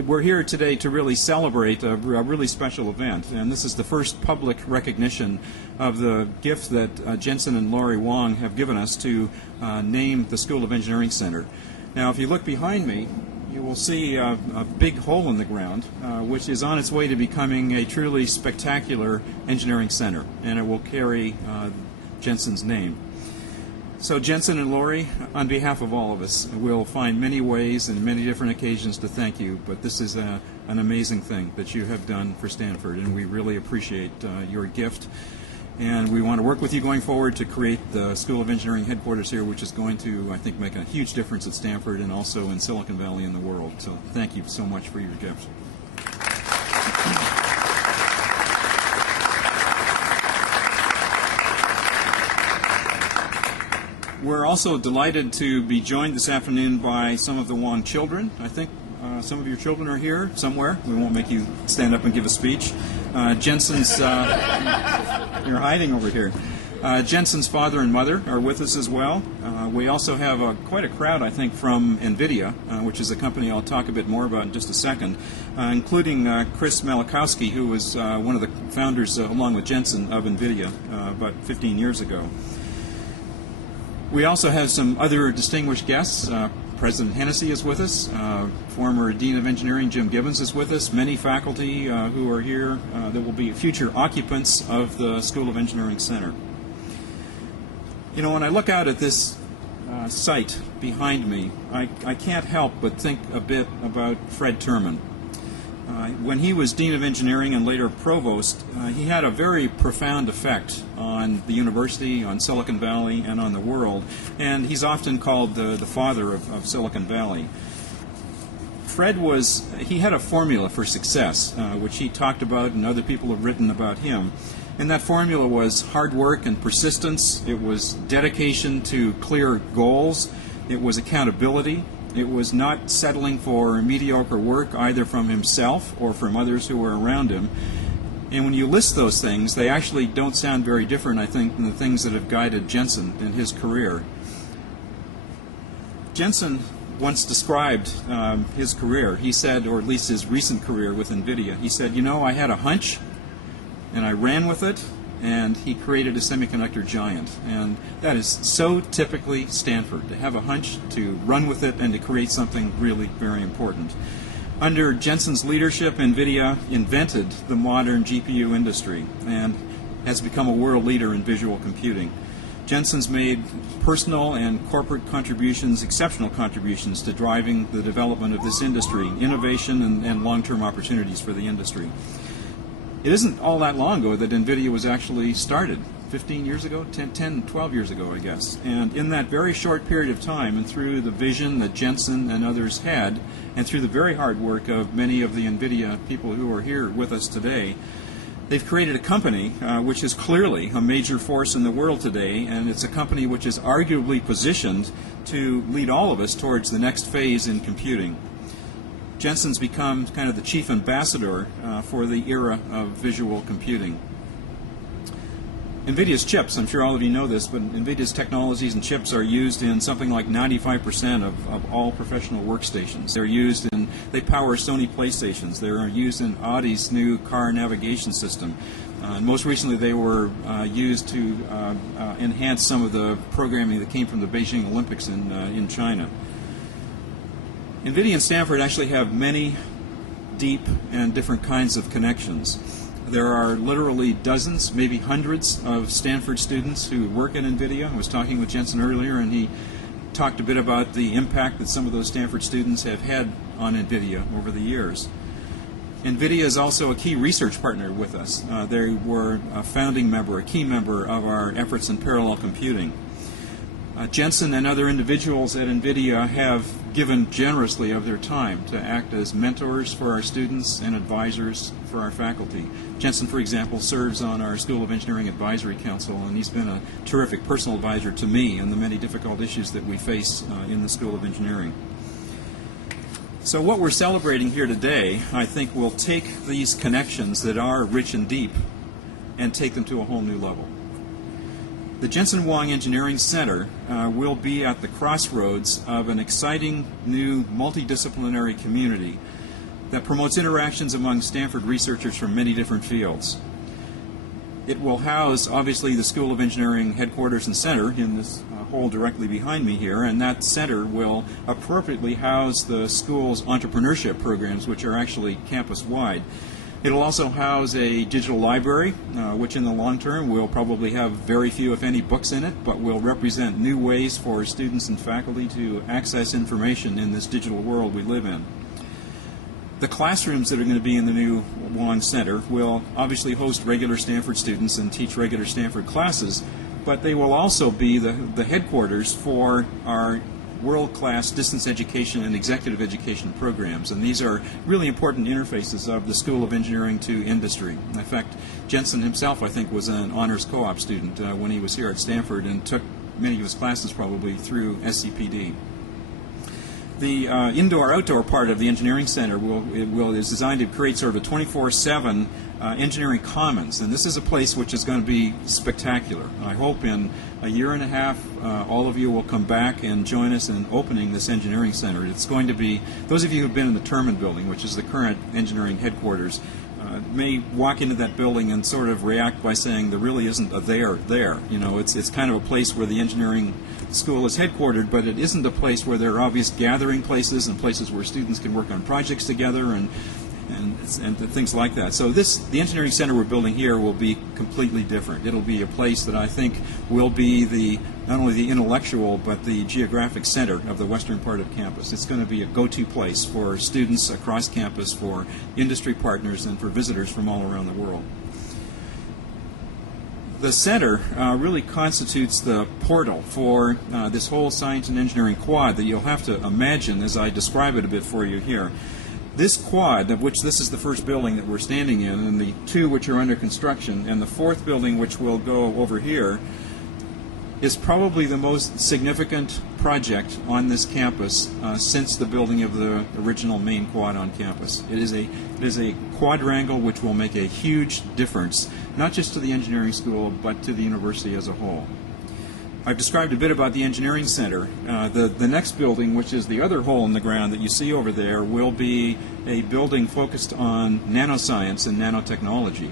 we're here today to really celebrate a really special event, and this is the first public recognition of the gift that Jen-Hsun and Lori Huang have given us to name the School of Engineering Center. Now, if you look behind me, you will see a big hole in the ground, which is on its way to becoming a truly spectacular engineering center, and it will carry Jen-Hsun's name. So Jen-Hsun and Lori, on behalf of all of us, will find many ways and many different occasions to thank you, but this is an amazing thing that you have done for Stanford, and we really appreciate your gift. And we want to work with you going forward to create the School of Engineering headquarters here, which is going to, I think, make a huge difference at Stanford and also in Silicon Valley and the world. So thank you so much for your gift. We're also delighted to be joined this afternoon by some of the Huang children. I think some of your children are here somewhere. We won't make you stand up and give a speech. Jen-Hsun's, you're hiding over here. Jen-Hsun's father and mother are with us as well. We also have quite a crowd, I think, from NVIDIA, which is a company I'll talk a bit more about in just a second, including Chris Malachowski, who was one of the founders, along with Jen-Hsun, of NVIDIA about 15 years ago. We also have some other distinguished guests. President Hennessy is with us. Former Dean of Engineering Jim Gibbons is with us. Many faculty who are here that will be future occupants of the School of Engineering Center. You know, when I look out at this site behind me, I can't help but think a bit about Fred Terman. When he was Dean of Engineering and later Provost, he had a very profound effect on the university, on Silicon Valley, and on the world, and he's often called the father of Silicon Valley. Fred he had a formula for success, which he talked about and other people have written about him, and that formula was hard work and persistence. It was dedication to clear goals. It was accountability. It was not settling for mediocre work either from himself or from others who were around him. And when you list those things, they actually don't sound very different, I think, than the things that have guided Jen-Hsun in his career. Jen-Hsun once described his career. He said, or at least his recent career with NVIDIA, he said, you know, I had a hunch, and I ran with it, and he created a semiconductor giant. And that is so typically Stanford, to have a hunch, to run with it, and to create something really very important. Under Jen-Hsun's leadership, NVIDIA invented the modern GPU industry and has become a world leader in visual computing. Jen-Hsun's made personal and corporate contributions, exceptional contributions to driving the development of this industry, innovation and long-term opportunities for the industry. It isn't all that long ago that NVIDIA was actually started, 15 years ago, 10, 12 years ago, I guess. And in that very short period of time, and through the vision that Jen-Hsun and others had, and through the very hard work of many of the NVIDIA people who are here with us today, they've created a company which is clearly a major force in the world today, and it's a company which is arguably positioned to lead all of us towards the next phase in computing. Jen-Hsun's become kind of the chief ambassador for the era of visual computing. NVIDIA's chips, I'm sure all of you know this, but NVIDIA's technologies and chips are used in something like 95% of all professional workstations. They're used in, they power Sony PlayStations. They're used in Audi's new car navigation system. And most recently they were used to enhance some of the programming that came from the Beijing Olympics in China. NVIDIA and Stanford actually have many deep and different kinds of connections. There are literally dozens, maybe hundreds of Stanford students who work at NVIDIA. I was talking with Jen-Hsun earlier, and he talked a bit about the impact that some of those Stanford students have had on NVIDIA over the years. NVIDIA is also a key research partner with us. They were a founding member, a key member of our efforts in parallel computing. Jen-Hsun and other individuals at NVIDIA have given generously of their time to act as mentors for our students and advisors for our faculty. Jen-Hsun, for example, serves on our School of Engineering Advisory Council, and he's been a terrific personal advisor to me on the many difficult issues that we face in the School of Engineering. So what we're celebrating here today, I think, will take these connections that are rich and deep and take them to a whole new level. The Jen-Hsun Huang Engineering Center will be at the crossroads of an exciting new multidisciplinary community that promotes interactions among Stanford researchers from many different fields. It will house, obviously, the School of Engineering headquarters and center in this hall directly behind me here, and that center will appropriately house the school's entrepreneurship programs, which are actually campus-wide. It'll also house a digital library, which in the long term will probably have very few, if any, books in it, but will represent new ways for students and faculty to access information in this digital world we live in. The classrooms that are going to be in the new Huang Center will obviously host regular Stanford students and teach regular Stanford classes, but they will also be the headquarters for our world-class distance education and executive education programs, and these are really important interfaces of the School of Engineering to industry. In fact, Jen-Hsun himself, I think, was an honors co-op student when he was here at Stanford and took many of his classes probably through SCPD. The indoor-outdoor part of the Engineering Center is designed to create sort of a 24/7 engineering commons, and this is a place which is going to be spectacular. I hope in a year and a half all of you will come back and join us in opening this Engineering Center. It's going to be, those of you who have been in the Terman building, which is the current engineering headquarters, may walk into that building and sort of react by saying there really isn't a there. You know, it's kind of a place where the engineering school is headquartered, but it isn't a place where there are obvious gathering places and places where students can work on projects together and things like that. So the engineering center we're building here will be completely different. It'll be a place that I think will be not only the intellectual but the geographic center of the western part of campus. It's going to be a go-to place for students across campus, for industry partners, and for visitors from all around the world. The center really constitutes the portal for this whole science and engineering quad that you'll have to imagine as I describe it a bit for you here. This quad, of which this is the first building that we're standing in, and the two which are under construction, and the fourth building which will go over here, is probably the most significant project on this campus since the building of the original main quad on campus. It is a quadrangle which will make a huge difference, not just to the engineering school, but to the university as a whole. I've described a bit about the Engineering Center. The next building, which is the other hole in the ground that you see over there, will be a building focused on nanoscience and nanotechnology,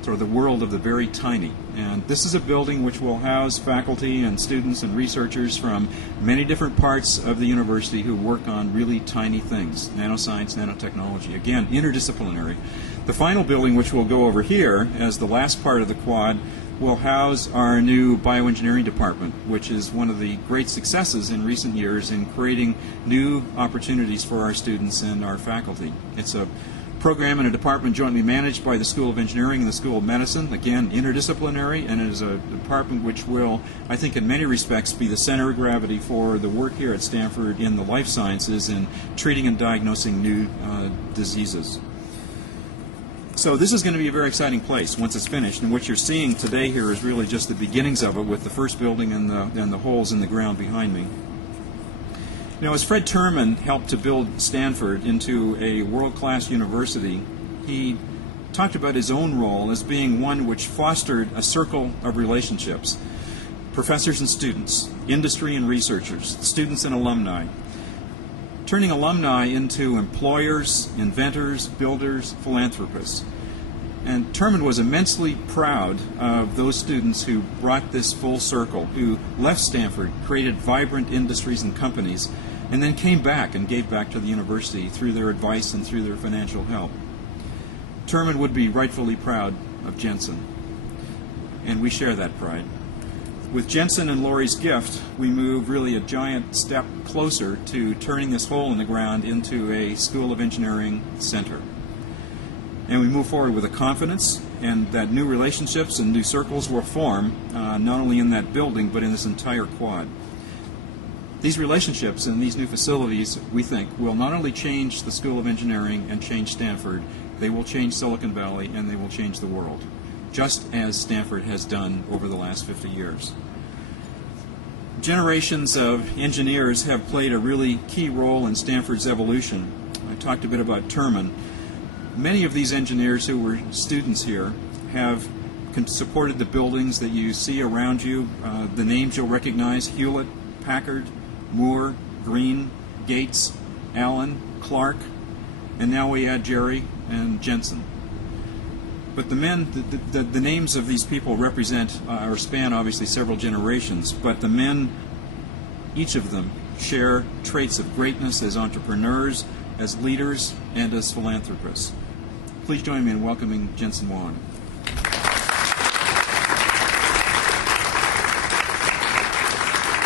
sort of the world of the very tiny. And this is a building which will house faculty and students and researchers from many different parts of the university who work on really tiny things, nanoscience, nanotechnology. Again, interdisciplinary. The final building, which will go over here as the last part of the quad, will house our new bioengineering department, which is one of the great successes in recent years in creating new opportunities for our students and our faculty. It's a program and a department jointly managed by the School of Engineering and the School of Medicine, again interdisciplinary, and it is a department which will, I think in many respects, be the center of gravity for the work here at Stanford in the life sciences in treating and diagnosing new diseases. So this is going to be a very exciting place once it's finished, and what you're seeing today here is really just the beginnings of it with the first building and the holes in the ground behind me. You know, as Fred Terman helped to build Stanford into a world-class university, he talked about his own role as being one which fostered a circle of relationships. Professors and students, industry and researchers, students and alumni, turning alumni into employers, inventors, builders, philanthropists. And Terman was immensely proud of those students who brought this full circle, who left Stanford, created vibrant industries and companies, and then came back and gave back to the university through their advice and through their financial help. Terman would be rightfully proud of Jen-Hsun, and we share that pride. With Jen-Hsun and Lori's gift, we move really a giant step closer to turning this hole in the ground into a School of Engineering center. And we move forward with a confidence and that new relationships and new circles will form, not only in that building, but in this entire quad. These relationships and these new facilities, we think, will not only change the School of Engineering and change Stanford, they will change Silicon Valley and they will change the world, just as Stanford has done over the last 50 years. Generations of engineers have played a really key role in Stanford's evolution. I talked a bit about Terman. Many of these engineers who were students here have supported the buildings that you see around you. The names you'll recognize: Hewlett, Packard, Moore, Green, Gates, Allen, Clark. and now we add Jerry and Jen-Hsun. But the men, the names of these people represent or span obviously several generations, but the men, each of them, share traits of greatness as entrepreneurs, as leaders, and as philanthropists. Please join me in welcoming Jen-Hsun Huang.